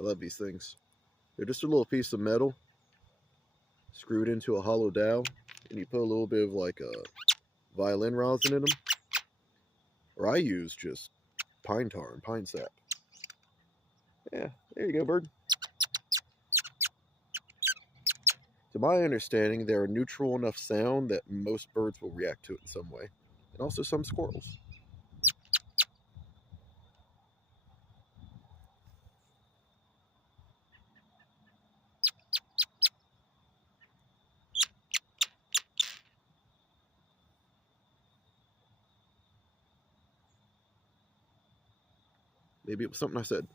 I love these things. They're just a little piece of metal screwed into a hollow dowel, and you put a little bit of like a violin rosin in them. Or I use just pine tar and pine sap. Yeah, there you go, bird. To my understanding, they're a neutral enough sound that most birds will react to it in some way, and also some squirrels. Maybe it was something I said.